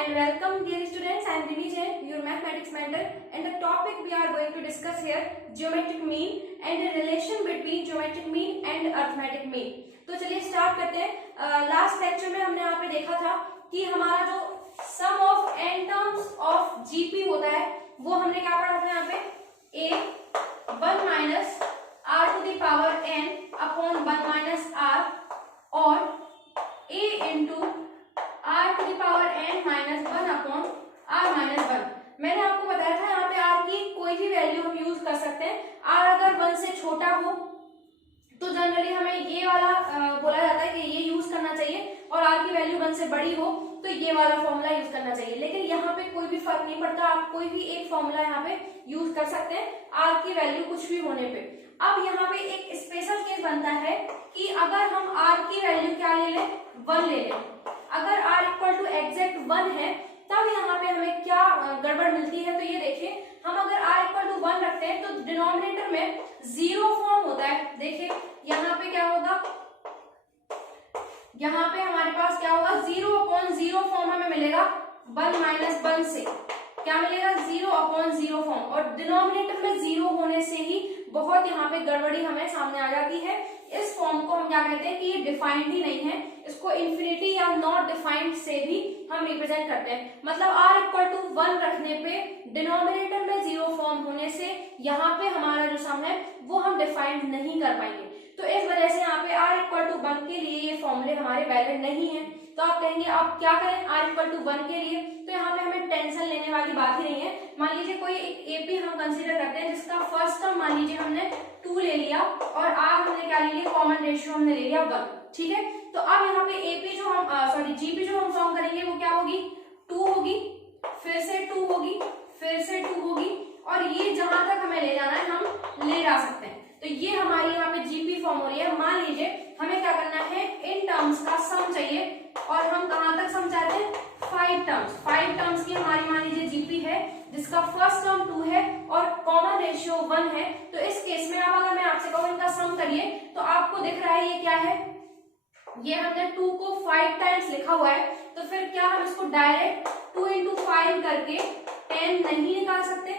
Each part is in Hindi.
and welcome dear students. I am Dini Jain, your mathematics mentor, and the topic we are going to discuss here geometric mean and the relation between geometric mean and arithmetic mean. तो चलिए स्टार्ट करते हैं। लास्ट लेक्चर में हमने यहाँ पे देखा था कि हमारा जो sum of n terms of GP होता है वो हमने क्या पढ़ा था यहाँ पे a 1 minus r to the power n upon 1 minus r और a into r to the power n minus 1 upon r minus 1। मैंने आपको बताया था यहाँ पे r की कोई भी वैल्यू हम यूज कर सकते हैं। r अगर 1 से छोटा हो तो जनरली हमें ये वाला बोला जाता है कि ये यूज करना चाहिए, और r की वैल्यू 1 से बड़ी हो तो ये वाला फॉर्मूला यूज करना चाहिए। लेकिन यहाँ पे कोई भी फर्क नहीं पड़ता, आप कोई भी एक फॉर्मूला यहाँ पे यूज कर सकते हैं r की वैल्यू कुछ भी होने पे। अब यहाँ पे एक स्पेशल केस बनता है कि अगर हम r की वैल्यू क्या ले लें, 1 ले लें। अगर r इक्वल टू एग्जैक्ट 1 है तब यहाँ पे हमें क्या गड़बड़ मिलती है, तो ये देखिए हम अगर r इक्वल टू 1 रखते हैं तो डिनोमिनेटर में 0 फॉर्म होता है। देखिए यहाँ पे क्या होगा, यहाँ पे हमारे पास क्या होगा 0 अपॉन 0 फॉर्म हमें मिलेगा 1 माइनस 1 से क्या मिलेगा 0 अपॉन 0 फॉर्म, और डिनोमिनेटर में 0 होने से ही बहुत यहाँ पे गड़बड़ी हमें सामने आ जाती है। इस फॉर्म को हम क्या कहते हैं कि ये डिफाइंड ही नहीं है, इसको इन्फिनिटी या नॉट डिफाइंड से भी हम रिप्रेजेंट करते हैं। मतलब r इक्वल टू 1 रखने पे डिनोमिनेटर में 0 फॉर्म होने से यहाँ पे हमारा जो सम है वो हम डिफाइंड नहीं कर पाएंगे। तो इस वजह से यहाँ पे r इक्वल टू 1 के लिए ये फॉर्मूले हमारे वैलिड नहीं है। तो आप कहेंगे अब क्या करें r इक्वल टू 1 के लिए, तो यहाँ पे हमें टेंशन लेने वाली बात ही नहीं है। मान लीजिए कोई एक एपी हम कंसीडर करते हैं जिसका फर्स्ट टर्म मान लीजिए हमने 2 ले लिया और r हमने क्या ले लिया, कॉमन रेशियो हमने ले लिया 1। ठीक है, तो अब यहाँ पे एपी जो हम जीपी जो हम सॉल्व करेंगे वो क्या होगी, 2 होगी, फिर से 2 होगी, फिर से 2 होगी, और ये जहां तक हमें ले जाना है हम ले जा सकते हैं। तो ये हमारी यहाँ पे जीपी फॉर्म हो रही है। मान लीजिए हमें क्या करना है, इन टर्म्स का सम चाहिए और हम कहां तक सम चाहते हैं, 5 टर्म्स की हमारी मान लीजिए जीपी है जिसका फर्स्ट टर्म 2 है और कॉमन रेशियो 1 है। तो इस केस में अब अगर मैं आपसे कहूँ इनका सम करिए तो आपको दिख रहा है ये क्या है, ये हमने 2 को 5 टाइम्स लिखा हुआ है, तो फिर क्या हम इसको डायरेक्ट 2 इंटू 5 करके 10 नहीं निकाल सकते।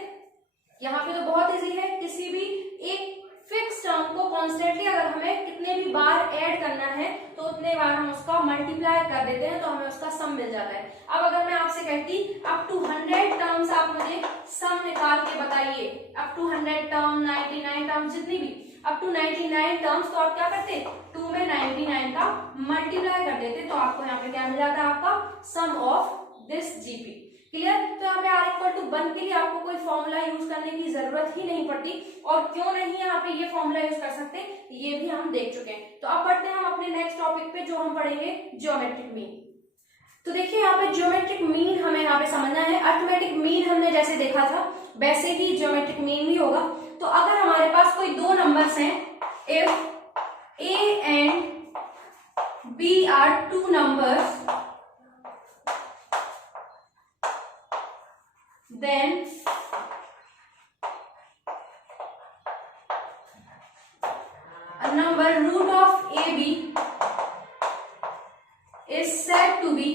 यहाँ पे तो बहुत इजी है, किसी भी एक फिक्स टर्म को कॉन्स्टेंटली अगर हमें कितने भी बार ऐड करना है तो उतने बार हम उसका मल्टीप्लाई कर देते हैं तो हमें उसका सम मिल जाता है। अब अगर मैं आपसे कहती अप टू 100 टर्म्स आप मुझे सम निकाल के बताइए, अप टू 100 टर्म, 99 टर्म्स, जितनी भी अप टू 99 टर्म्स, तो आप क्या करते 2 में 99 का मल्टीप्लाई कर देते, तो आपको यहाँ पे क्या मिल जाता है, आपका सम ऑफ दिस जीपी। क्लियर। तो यहाँ पे r इक्वल टू 1 के लिए आपको कोई फॉर्मूला यूज करने की जरूरत ही नहीं पड़ती, और क्यों नहीं यहाँ पे ये फॉर्मूला यूज कर सकते ये भी हम देख चुके हैं। तो अब बढ़ते हैं हम अपने नेक्स्ट टॉपिक पे जो हम पढ़ेंगे ज्योमेट्रिक मीन। तो देखिए यहाँ पे ज्योमेट्रिक मीन हमें यहाँ पे समझना है। अरिथमेटिक मीन हमने जैसे देखा था वैसे ही ज्योमेट्रिक मीन भी होगा। तो अगर हमारे पास कोई दो नंबर्स हैं, if a and b are 2 numbers, then a number root of AB is said to be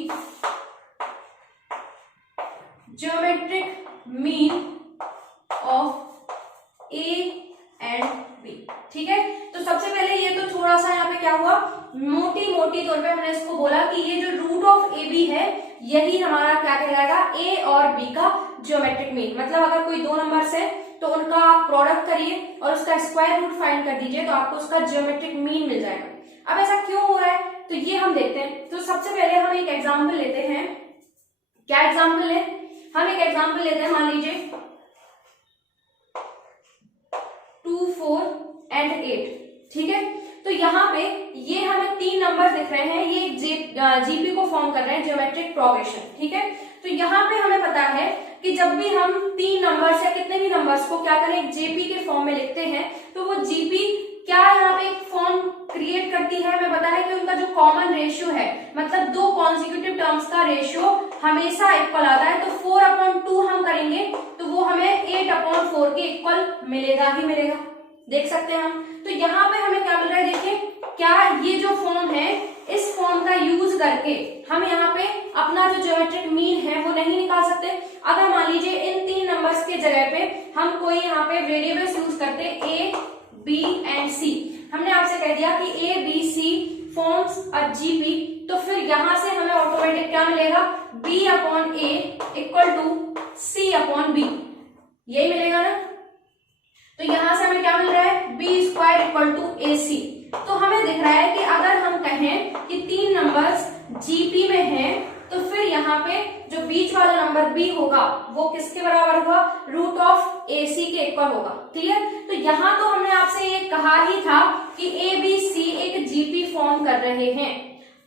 geometric mean of A and B। ठीक है, तो सबसे पहले ये तो थोड़ा सा यहाँ पे क्या हुआ, मोटी तौर पे हमने इसको बोला कि ये जो रूट ऑफ ए बी है यही हमारा क्या कहलाएगा, ए और बी का ज्योमेट्रिक मीन। मतलब अगर कोई दो नंबर्स है तो उनका आप प्रोडक्ट करिए और उसका स्क्वायर रूट फाइंड कर दीजिए तो आपको उसका ज्योमेट्रिक मीन मिल जाएगा। अब ऐसा क्यों हो रहा है तो ये हम देखते हैं। तो सबसे पहले हम एक एग्जाम्पल लेते हैं। क्या एग्जाम्पल ले, हम एक एग्जाम्पल लेते हैं, मान लीजिए 2, 4 एंड 8। ठीक है, तो यहाँ पे ये हमें 3 नंबर दिख रहे हैं, ये जीपी को फॉर्म कर रहे हैं, ज्योमेट्रिक प्रोग्रेशन। ठीक है, तो यहाँ पे हमें पता है कि जब भी हम 3 नंबर्स या कितने भी नंबर्स को क्या करें जेपी के फॉर्म में लिखते हैं तो वो जीपी क्या यहाँ पे एक फॉर्म क्रिएट करती है। हमें पता है कि उनका जो कॉमन रेशियो है, मतलब दो कॉन्जिक्यूटिव टर्म्स का रेशियो हमेशा इक्वल आता है। तो 4/2 हम करेंगे तो वो हमें 8/4 के इक्वल मिलेगा ही मिलेगा, देख सकते हैं हम। तो यहाँ पे हमें क्या मिल रहा है, देखिए क्या ये जो फॉर्म है इस फॉर्म का यूज करके हम यहाँ पे अपना जो ज्योमेट्रिक मीन है हम कोई यहाँ पे वेरिएबल्स यूज करते ए बी एंड सी। हमने आपसे कह दिया कि A B C forms a GP, तो फिर यहां से हमें ऑटोमेटिक क्या मिलेगा, B upon A equal to C upon B, यही मिलेगा ना। तो यहां से हमें क्या मिल रहा है, बी स्क्वायर इक्वल टू ए सी। तो हमें दिख रहा है कि अगर हम कहें कि 3 नंबर्स जीपी में हैं, तो फिर यहाँ पे जो बीच वाला नंबर बी होगा वो किसके बराबर होगा, रूट ऑफ ए सी के इक्वल होगा। क्लियर। तो यहाँ तो हमने आपसे ये कहा ही था कि ए बी सी एक जीपी फॉर्म कर रहे हैं।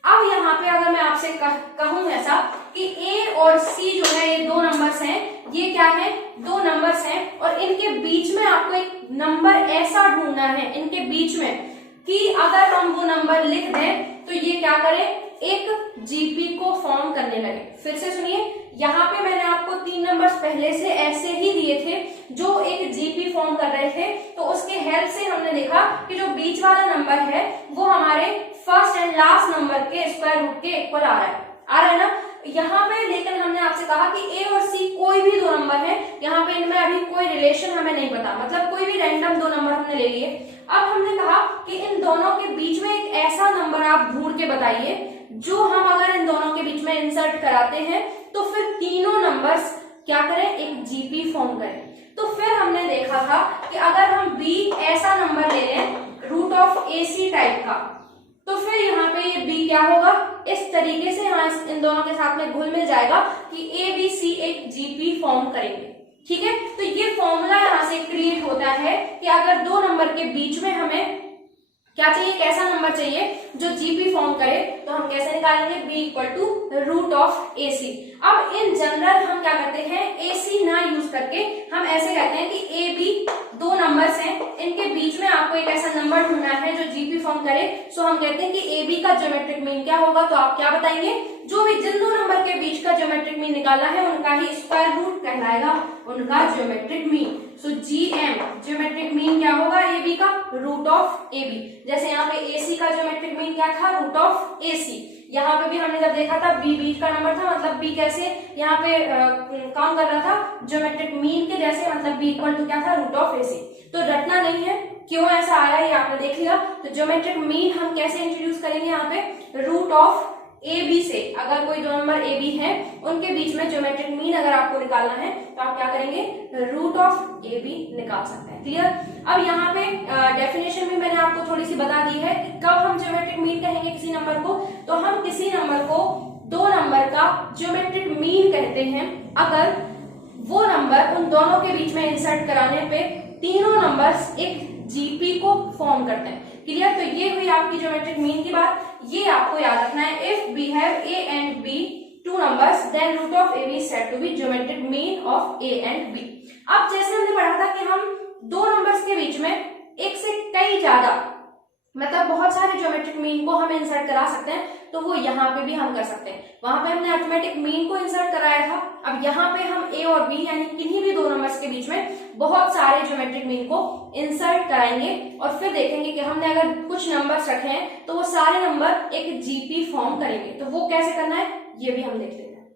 अब यहाँ पे अगर मैं आपसे कहूं ऐसा कि ए और सी जो है ये 2 नंबर्स हैं, ये क्या है, 2 नंबर्स हैं, और इनके बीच में आपको एक नंबर ऐसा ढूंढना है इनके बीच में कि अगर हम वो नंबर लिख दें तो ये क्या करे, एक जीपी को फॉर्म करने लगे। फिर से सुनिए, यहाँ पे मैंने आपको 3 नंबर्स पहले से ऐसे ही दिए थे जो एक जीपी फॉर्म कर रहे थे, तो उसके हेल्प से हमने देखा कि जो बीच वाला नंबर है वो हमारे फर्स्ट एंड लास्ट नंबर के स्क्वायर रूट के इक्वल आ रहा है ना। यहाँ पे लेकिन हमने आपसे कहा कि ए और सी कोई भी 2 नंबर है, यहाँ पे इनमें अभी कोई रिलेशन हमें नहीं पता, मतलब कोई भी रैंडम 2 नंबर हमने ले लिए। अब हमने कहा कि इन दोनों के बीच में एक ऐसा नंबर आप ढूंढ के बताइए जो हम अगर इन दोनों के बीच में इंसर्ट कराते हैं तो फिर तीनों नंबर्स क्या करें, एक जीपी फॉर्म करें। तो फिर हमने देखा था कि अगर हम बी ऐसा नंबर ले लें root of A C type का, तो फिर यहाँ पे ये बी क्या होगा, इस तरीके से यहाँ इन दोनों के साथ में घुल मिल जाएगा कि ए बी सी एक जीपी फॉर्म करेंगे। ठीक है। तो ये फॉर्मूला यहाँ से क्रिएट होता है कि अगर 2 नंबर के बीच में हमें क्या चाहिए, कैसा नंबर चाहिए जो जीपी फॉर्म करे, तो हम कैसे निकालेंगे, b equal to root of A C. अब इन जनरल हम क्या करते हैं, ए सी ना यूज करके हम ऐसे कहते हैं कि ए बी 2 नंबर्स हैं, इनके बीच में आपको एक ऐसा नंबर ढूंढना है जो जीपी फॉर्म करे। सो हम कहते हैं कि ए बी का ज्योमेट्रिक मीन क्या होगा, तो आप क्या बताएंगे, जो भी जिन 2 नंबर के बीच का ज्योमेट्रिक मीन निकालना है उनका ही स्क्वायर रूट कहलाएगा उनका ज्योमेट्रिक मीन। सो जीएम ज्योमेट्रिक मीन क्या होगा, ए बी का रूट ऑफ ए बी। जैसे यहाँ पे ए सी का ज्योमेट्रिक मीन क्या था, रूट ऑफ ए सी। यहाँ पे भी हमने जब देखा था बी बीच का नंबर था, मतलब बी कैसे यहाँ पे काम कर रहा था ज्योमेट्रिक मीन के जैसे, मतलब बी इक्वल टू क्या था, रूट ऑफ ए सी। तो रटना नहीं है, क्यों ऐसा आया ये आपने देख लिया। तो ज्योमेट्रिक मीन हम कैसे इंट्रोड्यूस करेंगे, यहाँ पे रूट ऑफ ए बी से, अगर कोई 2 नंबर ए बी है उनके बीच में ज्योमेट्रिक मीन अगर आपको निकालना है तो आप क्या करेंगे, रूट ऑफ ए बी निकाल सकते हैं। क्लियर। अब यहाँ पे डेफिनेशन भी मैंने आपको थोड़ी सी बता दी है कि कब हम ज्योमेट्रिक मीन कहेंगे किसी नंबर को, तो हम किसी नंबर को 2 नंबर का ज्योमेट्रिक मीन कहते हैं अगर वो नंबर उन दोनों के बीच में इंसर्ट कराने पे तीनों नंबर्स एक जीपी को फॉर्म करते हैं। क्लियर। तो ये हुई आपकी ज्योमेट्रिक मीन की बात, ये आपको याद रखना है। If we have A and B 2 numbers, then root of AB is said to be geometric mean of A and B। अब जैसे हमने पढ़ा था कि हम 2 नंबर्स के बीच में एक से कई ज्यादा, मतलब बहुत सारे ज्योमेट्रिक मीन को हम इंसर्ट करा सकते हैं, तो वो यहाँ पे भी हम कर सकते हैं। वहां पे हमने अरिथमेटिक मीन को इंसर्ट कराया था, अब यहाँ पे हम ए और बी यानी किन्हीं भी 2 नंबर्स के बीच में बहुत सारे ज्योमेट्रिक मीन को इंसर्ट कराएंगे और फिर देखेंगे कि हमने अगर कुछ नंबर्स रखे हैं तो वो सारे नंबर एक जीपी फॉर्म करेंगे। तो वो कैसे करना है ये भी हम देख लेते हैं।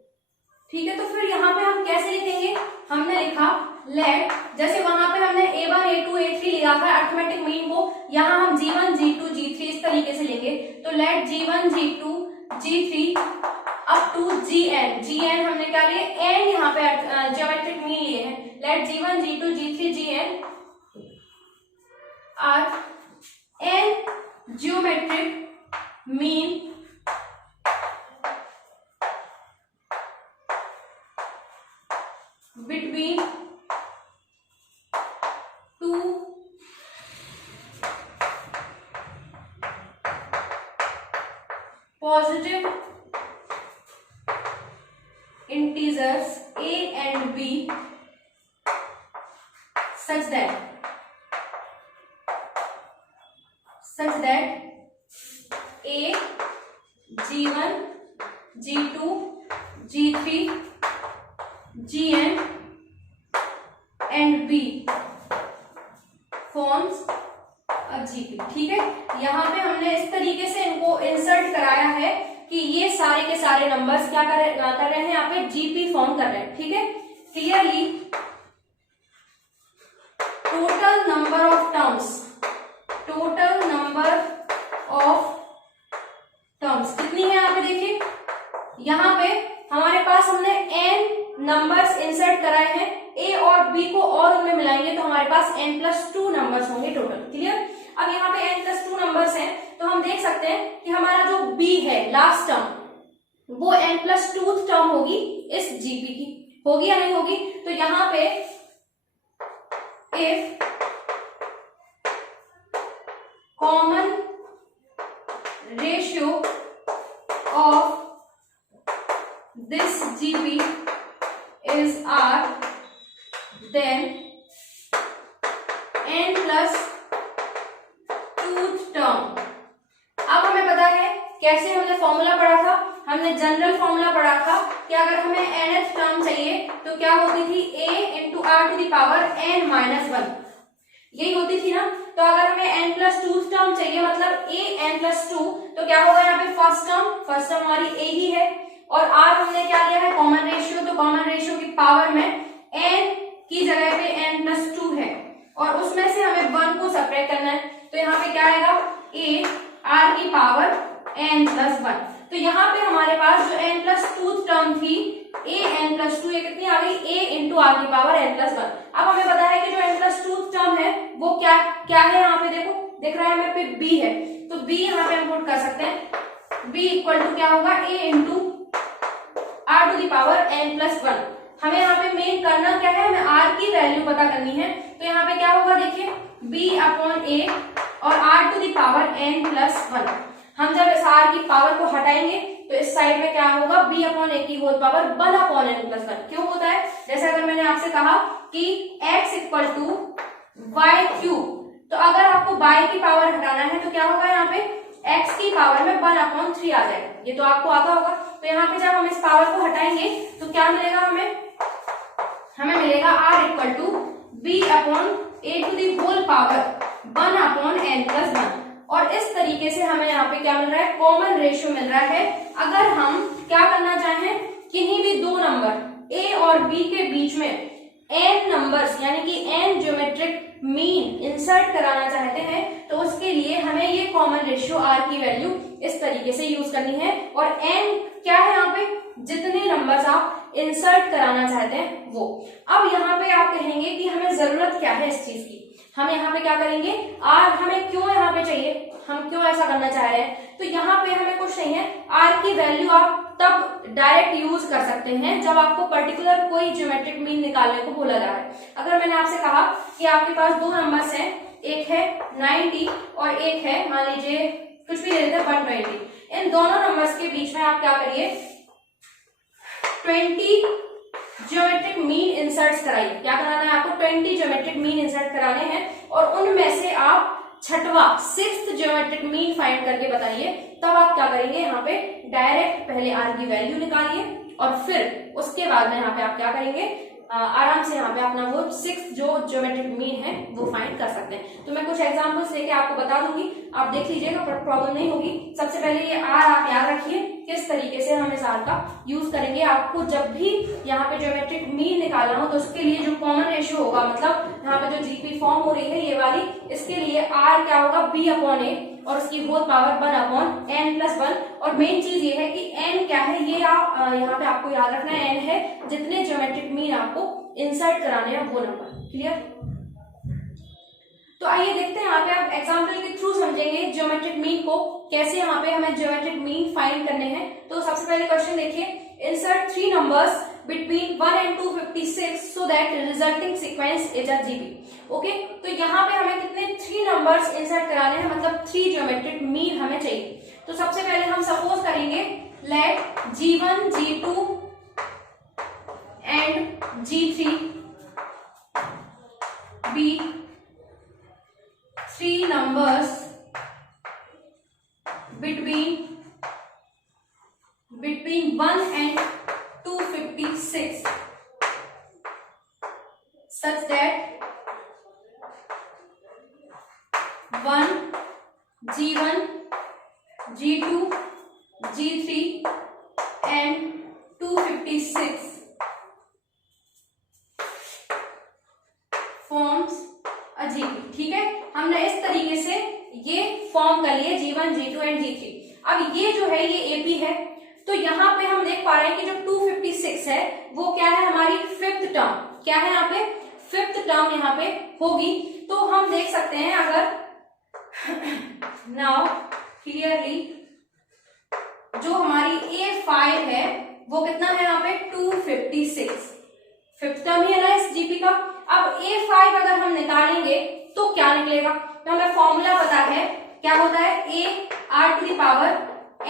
ठीक है। तो फिर यहाँ पे हम कैसे लिखेंगे, हमने लिखा लेट, जैसे वहां पे हमने A1 A2 A3 लिया था अरिथमेटिक मीन को, यहाँ हम G1 G2 G3 इस तरीके से लेंगे। तो let G1 G2 G3 up to Gn, Gn हमने क्या लिए, n यहाँ पे ज्योमेट्रिक मीन लिए हैं। Let G1 G2 G3 Gn are n geometric mean between 2 positive integers a and b such that a G1 G2 G3 Gn and B forms a GP। ठीक है। यहाँ पे हमने इस तरीके से इनको इंसर्ट कराया है कि ये सारे के सारे नंबर्स क्या कर रहे हैं, यहाँ पे जीपी फॉर्म कर रहे हैं। ठीक है। Clearly total number of terms, total number of terms कितनी है यहाँ पे देखिए, यहाँ पे हमारे पास हमने n नंबर्स इंसर्ट कराए हैं, a और b को और उनमें मिलाएंगे तो हमारे पास n+2 नंबर्स होंगे टोटल। क्लियर? अब यहाँ पे n+2 नंबर्स हैं तो हम देख सकते हैं कि हमारा जो b है लास्ट टर्म वो n+2 टर्म होगी इस gp की, होगी या नहीं होगी? तो यहाँ पे if common ratio of this gp is r, then n+2 term. अब हमें पता है कैसे हमने फॉर्मूला पढ़ा था, हमने जनरल फॉर्मूला पढ़ा था कि अगर हमें nth टर्म चाहिए तो क्या होती थी, a into R to the power n-1, यही होती थी ना। तो अगर हमें n+2 टर्म चाहिए मतलब a n+2, तो क्या होगा यहाँ पे फर्स्ट टर्म हमारी a ही है और r हमने क्या लिया है कॉमन रेशियो, तो कॉमन रेशियो की पावर में n की जगह पे n+2 है और उसमें से हमें 1 को सब्ट्रैक्ट करना है, तो यहाँ पे क्या आएगा a r की पावर n+1। तो यहाँ पे हमारे पास जो n+2 टर्म थी a n+2, ये कितनी आ गई a इंटू आर की पावर n+1। अब हमें पता है कि जो n+2 टर्म है वो क्या है, यहाँ पे देखो दिख रहा है हमें पे b है, तो b यहाँ पे हम पुट कर सकते हैं, b इक्वल टू क्या होगा a into R to the power n+1। हमें यहाँ पे मेन करना क्या है, हमें r की वैल्यू पता करनी है, तो यहाँ पे क्या होगा देखिए b/a और r to the power n+1। हम जब इस r की पावर को हटाएंगे तो इस साइड में क्या होगा b/a की होल पावर 1/n+1। क्यों होता है, जैसे अगर मैंने आपसे कहा कि x equal to Y cube, तो अगर आपको y की पावर हटाना है तो क्या होगा यहाँ पे x की पावर में 1/3 आ जाएगा, ये तो आपको आता होगा। तो यहाँ पे जब हम इस पावर को हटाएंगे तो क्या मिलेगा हमें मिलेगा r equal to b/a to the whole power 1/n+1। और इस तरीके से हमें यहाँ पे क्या मिल रहा है, कॉमन रेशियो मिल रहा है। अगर हम क्या करना चाहें, किन्हीं भी दो नंबर a और b के बीच में n नंबर्स यानी कि n ज्योमेट्रिक मीन इंसर्ट कराना चाहते हैं तो उसके लिए हमें ये कॉमन रेशियो r की वैल्यू इस तरीके से यूज करनी है। और n क्या है यहाँ पे, जितने नंबर्स आप इंसर्ट कराना चाहते हैं वो। अब यहाँ पे आप कहेंगे कि हमें जरूरत क्या है इस चीज की, हम यहाँ पे क्या करेंगे, r हमें क्यों यहाँ पे चाहिए, हम क्यों ऐसा करना चाह रहे हैं। तो यहाँ पे हमें कुछ नहीं है, r की वैल्यू आप तब डायरेक्ट यूज कर सकते हैं जब आपको पर्टिकुलर कोई ज्योमेट्रिक मीन निकालने को बोला जा रहा है। अगर मैंने आपसे कहा कि आपके पास दो नंबर्स हैं, एक है 90 और एक है मान लीजिए कुछ भी ले लेते हैं 120, इन दोनों नंबर्स के बीच में आप क्या करिए 20 ज्योमेट्रिक मीन इंसर्ट कराइए। क्या कराना है आपको, 20 ज्योमेट्रिक मीन इंसर्ट कराने हैं और उनमें से आप छठवां 6th ज्योमेट्रिक मीन फाइंड करके बताइए। तब आप क्या करेंगे, यहाँ पे डायरेक्ट पहले r की वैल्यू निकालिए और फिर उसके बाद में यहाँ पे आप क्या करेंगे, आराम से यहाँ पे अपना वो 6th जो ज्योमेट्रिक मीन है वो फाइंड कर सकते हैं। तो मैं कुछ एग्जांपल्स लेके आपको बता दूंगी, आप देख लीजिएगा, प्रॉब्लम नहीं होगी। सबसे पहले ये r आप याद रखिए किस तरीके से हम इस r का यूज करेंगे। आपको जब भी यहाँ पे ज्योमेट्रिक मीन निकालना हो तो उसके लिए जो कॉमन रेशियो होगा, मतलब यहाँ पे जो जीपी फॉर्म हो रही है ये वाली, इसके लिए r क्या होगा b/a और उसकी होल पावर 1/n+1। और मेन चीज ये है कि n क्या है, ये यहाँ पे आपको याद रखना है, n है जितने ज्योमेट्रिक मीन आपको इंसर्ट कराने हैं वो नंबर। क्लियर? तो आइए देखते हैं यहाँ पे आप एग्जांपल के थ्रू समझेंगे ज्योमेट्रिक मीन को, कैसे यहाँ पे हमें ज्योमेट्रिक मीन फाइंड करने हैं। तो सबसे पहले क्वेश्चन देखिए, insert 3 numbers between 1 and 256 so that resulting sequence is a GB। Okay, तो यहाँ पे हमें कितने 3 नंबर्स इंसर्ट कराने हैं, मतलब 3 ज्योमेट्रिक मीन हमें चाहिए। तो सबसे पहले हम सपोज करेंगे late G1, G2 and G3 be 3 numbers between 1 and 256 such that 1 G1, G2, G3 and 256 forms हमने इस तरीके से ये फॉर्म कर लिए G1, G2 एंड G3। अब ये जो है ये AP है, तो यहाँ पे हम देख पा रहे हैं कि जो 256 है वो क्या है, हमारी फिफ्थ टर्म। क्या है यहाँ पे, फिफ्थ टर्म यहाँ पे होगी। तो हम देख सकते हैं अगर नाउ क्लियरली जो हमारी A5 है वो कितना है यहाँ पे 256, फिफ्थ टर्म ही है ना इस GP का। अब A5 अगर हम निकालेंगे तो क्या निकलेगा, तो हमें फॉर्मूला पता है, क्या होता है A r to the power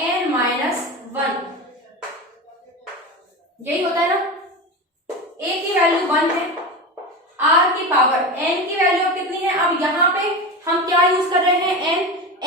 n minus 1, यही होता है ना। A की वैल्यू 1 है, r की पावर n की वैल्यू कितनी है, अब यहाँ पे हम क्या यूज कर रहे हैं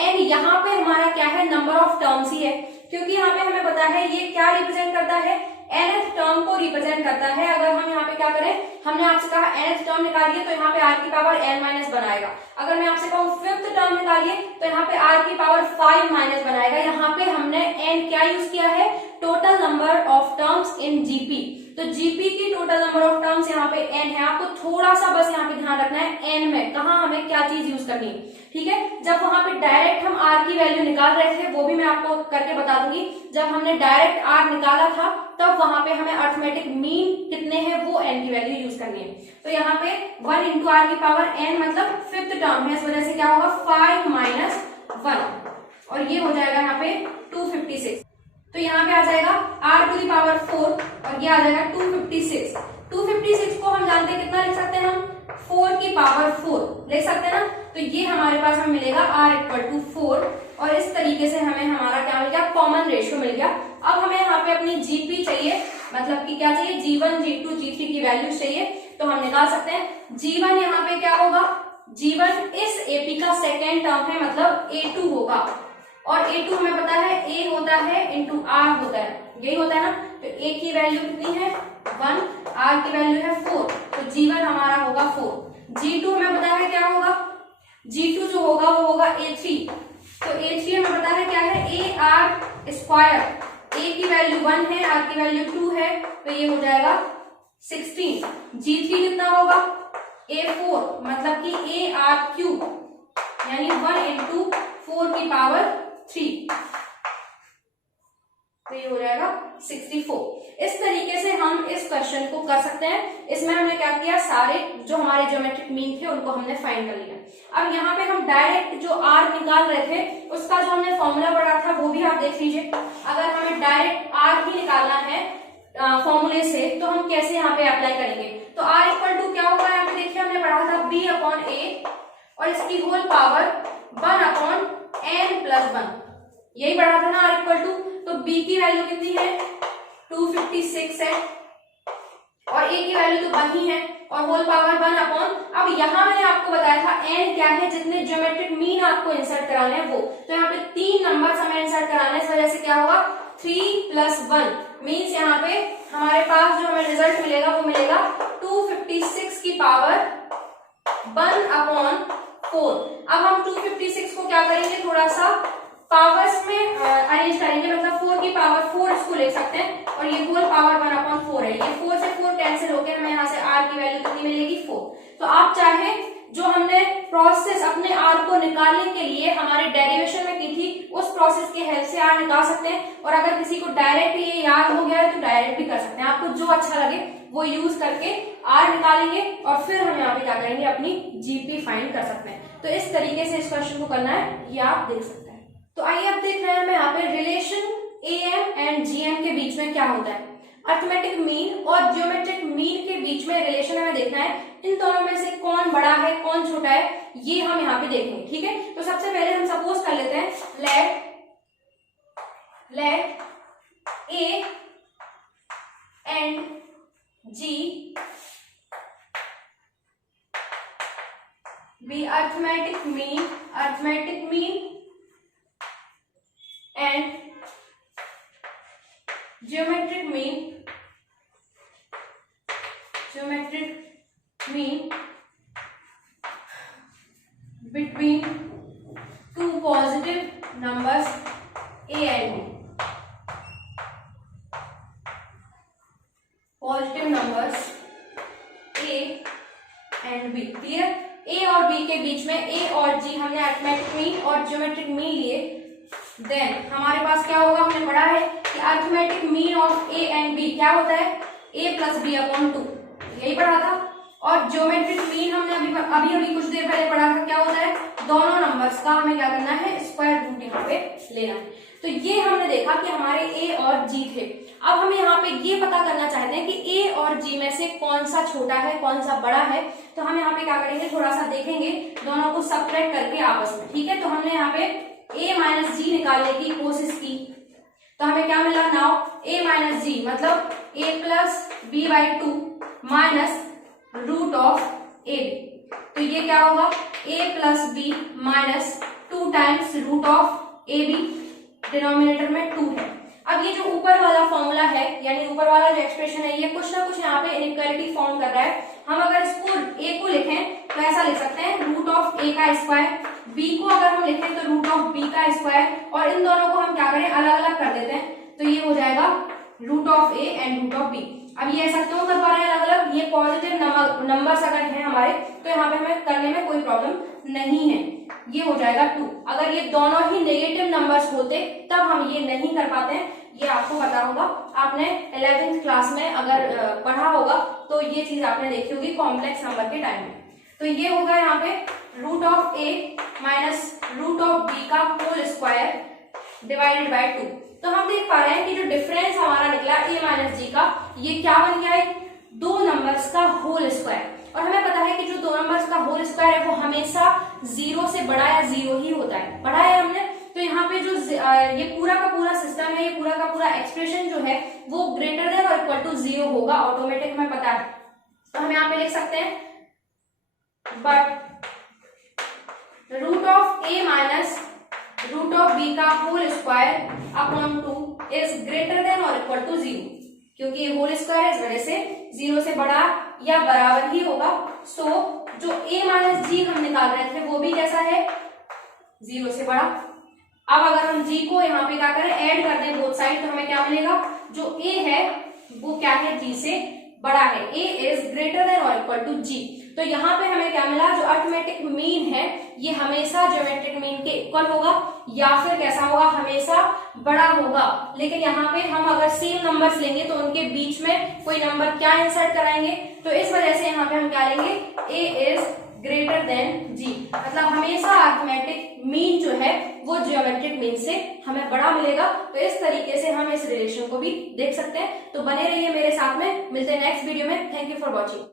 n यहाँ पे हमारा क्या है, नंबर ऑफ टर्म्स ही है, क्योंकि यहाँ पे हमें पता है ये क्या रिप्रेजेंट करता है, nth टर्म को रिप्रेजेंट करता है। अगर हम यहाँ पे क्या करें, हमने आपसे कहा nth टर्म निकालिए तो यहाँ पे r की पावर n माइनस बनाएगा। अगर मैं आपसे कहूँ फिफ्थ टर्म निकालिए तो यहाँ पे r की पावर 5 माइनस बनाएगा। यहाँ पे हमने n क्या यूज किया है, total number of terms in GP। तो GP की टोटल नंबर ऑफ टर्म्स यहाँ पे n है। आपको थोड़ा सा बस यहाँ पे ध्यान रखना है n में कहाँ हमें क्या चीज यूज करनी है, ठीक है। जब वहां पे डायरेक्ट हम r की वैल्यू निकाल रहे थे वो भी मैं आपको करके बता दूंगी। जब हमने डायरेक्ट r निकाला था तब वहां पे हमें अर्थमेटिक मीन कितने हैं वो n की वैल्यू यूज करनी है। तो यहाँ पे 1 इंटू r की पावर n मतलब फिफ्थ टर्म है, इस वजह से क्या होगा 5 माइनस 1 और ये हो जाएगा यहाँ पे 256। तो यहाँ पे आ जाएगा r टू द पावर 4 और ये आ जाएगा 256। 256 को हम जानते हैं कितना लिख सकते हैं, हम 4 की पावर 4 लिख सकते हैं ना। तो ये हमारे पास हमें मिलेगा r इक्वल टू 4 और इस तरीके से हमें हमारा क्या मिल गया, कॉमन रेशियो मिल गया। अब हमें यहाँ पे अपनी GP चाहिए, मतलब कि क्या चाहिए, G1, G2, G3 की वैल्यू चाहिए। तो हम निकाल सकते हैं G1 यहाँ पे क्या होगा, G1 इस AP का सेकेंड टर्म है मतलब A2 होगा और A2 हमें पता है A होता है इंटू R होता है, यही होता है ना। तो A की वैल्यू कितनी है 1, R की वैल्यू है 4, तो G1 हमारा होगा 4। G2 हमें पता है क्या होगा, G2 जो होगा वो होगा A3। तो A3 हमें पता है क्या है AR स्क्वायर, A की वैल्यू 1 है, R की वैल्यू 2 है, तो ये हो जाएगा 16। G3 कितना होगा A4 मतलब कि AR क्यूब यानी 1 इंटू 4 की पावर 3, तो ये हो जाएगा 64। इस तरीके से हम इस क्वेश्चन को कर सकते हैं। इसमें हमने क्या किया, सारे जो हमारे ज्योमेट्रिक मीन थे उनको हमने फाइंड कर लिया। अब यहाँ पे हम डायरेक्ट जो r निकाल रहे थे उसका जो हमने फॉर्मूला पढ़ा था वो भी आप देख लीजिए। अगर हमें डायरेक्ट r ही निकालना है फॉर्मूले से तो हम कैसे यहाँ पे अप्लाई करेंगे, तो r इक्वल टू क्या होगा, यहाँ पे देखिए हमने पढ़ा था b अपॉन a और इसकी whole power 1 upon n plus 1, यही पढ़ा था ना r इक्वल टू। तो b की वैल्यू कितनी है 256 है और a की वैल्यू तो 1 ही है और होल पावर 1 अपॉन, अब यहाँ मैंने आपको बताया था n क्या है, जितने ज्योमेट्रिक मीन आपको इंसर्ट कराने हैं वो, तो यहाँ पे 3 नंबर्स हमें इंसर्ट कराने हैं। इस वजह से क्या होगा 3 प्लस 1 मीन्स यहाँ पे हमारे पास जो हमें रिजल्ट मिलेगा वो मिलेगा 256 की पावर 1 अपॉन 4। अब हम 256 को क्या करेंगे, थोड़ा सा पावर्स में अरेंज करेंगे, मतलब 4 की पावर 4 इसको ले सकते हैं और ये होल पावर 1 अपॉन 4 है। ये 4 से 4 कैंसिल होकर हमें यहाँ से r की वैल्यू कितनी मिलेगी 4। तो आप चाहे जो हमने प्रोसेस अपने r को निकालने के लिए हमारे डेरिवेशन में की थी उस प्रोसेस के हेल्प से r निकाल सकते हैं, और अगर किसी को डायरेक्ट ये याद हो गया है तो डायरेक्ट भी कर सकते हैं। आपको जो अच्छा लगे वो यूज करके r निकालेंगे और फिर हम यहाँ पे क्या करेंगे, अपनी GP फाइंड कर सकते हैं। तो इस तरीके से इस क्वेश्चन को करना है, ये आप देख सकते हैं। तो आइए अब देख रहे हैं हमें यहाँ पे रिलेशन AM एंड GM के बीच में क्या होता है। अर्थमेटिक मीन और ज्योमेट्रिक मीन के बीच में रिलेशन हमें देखना है, इन दोनों में से कौन बड़ा है कौन छोटा है ये हम यहाँ पे देखेंगे, ठीक है। तो सबसे पहले हम सपोज कर लेते हैं let A and G be arithmetic mean and geometric mean between two positive numbers A and B. Positive numbers A and B, क्लियर। ए और बी के बीच में ए और जी हमने अरिथमेटिक मीन और ज्योमेट्रिक मीन लिए, देन हमारे पास क्या होगा, हमने पढ़ा है कि arithmetic mean of A and B क्या होता है, a प्लस बी अपॉन 2, यही पढ़ा था। और ज्योमेट्रिक मीन हमने अभी कुछ देर पहले पढ़ा था, क्या होता है, दोनों नंबर्स का हमें क्या करना है, स्क्वायर रूट यहाँ पे लेना है। तो ये हमने देखा कि हमारे ए और जी थे। अब हम यहाँ पे ये पता करना चाहते हैं कि ए और जी में से कौन सा छोटा है कौन सा बड़ा है। तो हम यहाँ पे क्या करेंगे, थोड़ा सा देखेंगे दोनों को सबट्रैक्ट करके आपस में, ठीक है। तो हमने यहाँ पे a माइनस जी निकालने की कोशिश की, तो हमें क्या मिला, नाउ a माइनस जी मतलब a plus B by 2 minus root of A B. तो ये क्या होगा, a plus B minus 2 times root of A B, denominator में 2 है। अब ये जो ऊपर वाला फॉर्मूला है, यानी ऊपर वाला जो एक्सप्रेशन है, ये कुछ ना कुछ यहाँ पे इनइक्वालिटी फॉर्म कर रहा है। हम अगर इसको a को लिखें तो ऐसा लिख सकते हैं, रूट ऑफ a का स्क्वायर, b को अगर हम लिखें तो रूट ऑफ b का स्क्वायर, और इन दोनों को हम क्या करें, अलग अलग कर देते हैं। तो ये हो जाएगा root of a and root of b। अब ये ऐसा क्यों कर पा रहे हैं अलग अलग, ये पॉजिटिव नंबर्स अगर हैं हमारे तो यहाँ पे हमें करने में कोई प्रॉब्लम नहीं है। ये हो जाएगा 2। अगर ये दोनों ही नेगेटिव नंबर्स होते तब हम ये नहीं कर पाते हैं, ये आपको पता होगा, आपने 11th क्लास में अगर पढ़ा होगा तो ये चीज आपने देखी होगी कॉम्प्लेक्स नंबर के टाइम में। तो ये होगा यहाँ पे root of a minus root of b का होल स्क्वायर डिवाइडेड बाय 2। तो हम देख पा रहे हैं कि जो डिफरेंस हमारा निकला a माइनस जी का, ये क्या बन गया है, 2 नंबर्स का होल स्क्वायर। और हमें पता है कि जो 2 नंबर्स का होल स्क्वायर है वो हमेशा 0 से बड़ा या 0 ही होता है, पढ़ा है हमने। तो यहाँ पे जो ये पूरा का पूरा सिस्टम है, ये पूरा का पूरा एक्सप्रेशन जो है वो ग्रेटर देन और इक्वल टू 0 होगा, ऑटोमेटिक हमें पता है। तो हम यहाँ पे लिख सकते हैं, but root of a minus root of b का whole square upon 2 is greater than और इक्वल टू 0, क्योंकि ये होल स्क्वायर है, इस वजह से 0 से बड़ा या बराबर ही होगा। सो जो a माइनस जी हम निकाल रहे थे वो भी कैसा है, 0 से बड़ा। अब अगर हम g को यहाँ पे क्या करें, ऐड कर दें बोथ साइड, तो हमें क्या मिलेगा, जो a है वो क्या है, g से बड़ा है, a इज ग्रेटर देन और इक्वल टू g। तो यहाँ पे हमें क्या मिला, जो अरिथमेटिक मीन है ये हमेशा ज्योमेट्रिक मीन के इक्वल होगा या फिर कैसा होगा, हमेशा बड़ा होगा। लेकिन यहाँ पे हम अगर सेम नंबर्स लेंगे तो उनके बीच में कोई नंबर क्या इंसर्ट कराएंगे, तो इस वजह से यहाँ पे हम क्या लेंगे, a is greater then g, मतलब हमेशा अरिथमेटिक मीन जो है वो ज्योमेट्रिक मीन से हमें बड़ा मिलेगा। तो इस तरीके से हम इस रिलेशन को भी देख सकते हैं। तो बने रहिए मेरे साथ में, मिलते हैं नेक्स्ट वीडियो में। Thank you for watching.